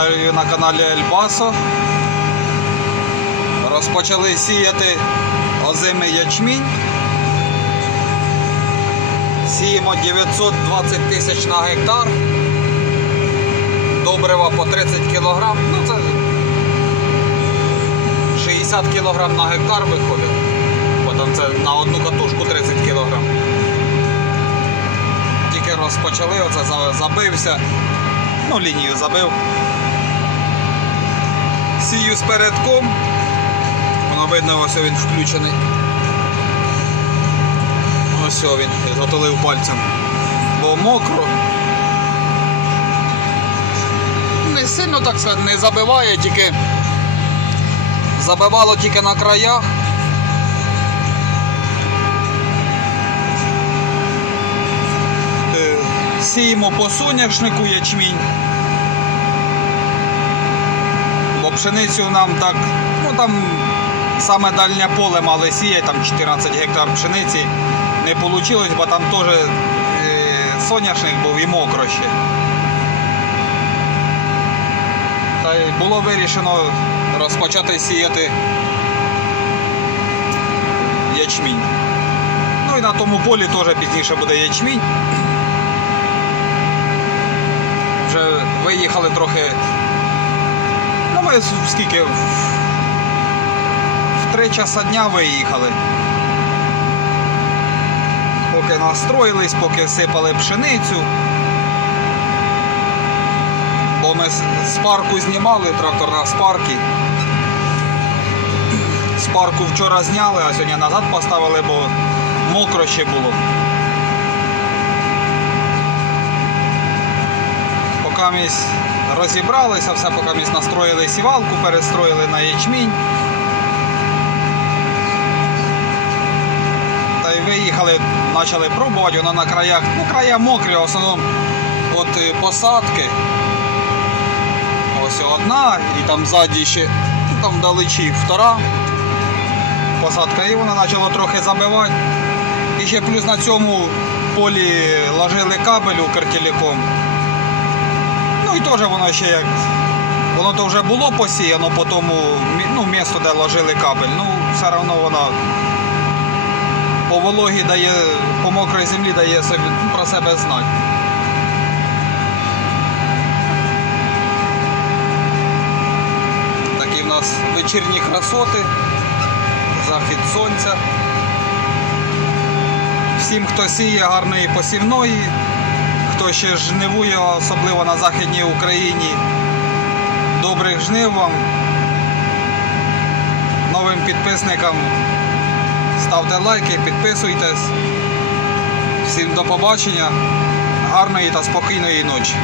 Вітаю на каналі Ельбасо. Розпочали сіяти озимий ячмінь. Сіємо 920 тисяч на гектар. Добрива по 30 кг. Ну це 60 кг на гектар виходить. Потім це на одну катушку 30 кг. Тільки розпочали, оце забився. Ну, лінію забив. Сію з передком. Воно видно, ось він включений. Ось він, я затулив пальцем. Бо мокро. Не сильно так сказати, не забиває, тільки забивало тільки на краях. Е, Сіємо по соняшнику ячмінь. Бо пшеницю нам так, ну там саме дальнє поле мали сіяти, там 14 гектар пшениці. Не вийшло, бо там теж е, соняшник був і мокро ще. Та й було вирішено розпочати сіяти ячмінь. Ну і на тому полі теж пізніше буде ячмінь. Вже виїхали трохи. Ми скільки? В в три часа дня виїхали. Поки настроїлись, поки сипали пшеницю. Бо ми з парку знімали трактор на спарки. З парку вчора зняли, а сьогодні назад поставили, бо мокро ще було. Поки ми розібралися, все поки ми настроїли сівалку, перестроїли на ячмінь. Та й виїхали, почали пробувати, воно на краях, ну края мокрі, в основному от е, посадки. Ось одна, і там ззаді ще, ну, там вдалечі втора посадка, і воно почало трохи забивати. І ще плюс на цьому полі ложили кабель Укртелеком. Теж воно ще як. Воно то вже було посіяно по тому ну, місту, де ложили кабель. Ну, все одно воно по вологі дає, по мокрій землі дає собі, про себе знати. Такі в нас вечірні красоти, захід сонця. Всім, хто сіє гарної посівної, хто ще жнивує, особливо на Західній Україні, добрих жнив вам. Новим підписникам ставте лайки, підписуйтесь. Всім до побачення, гарної та спокійної ночі.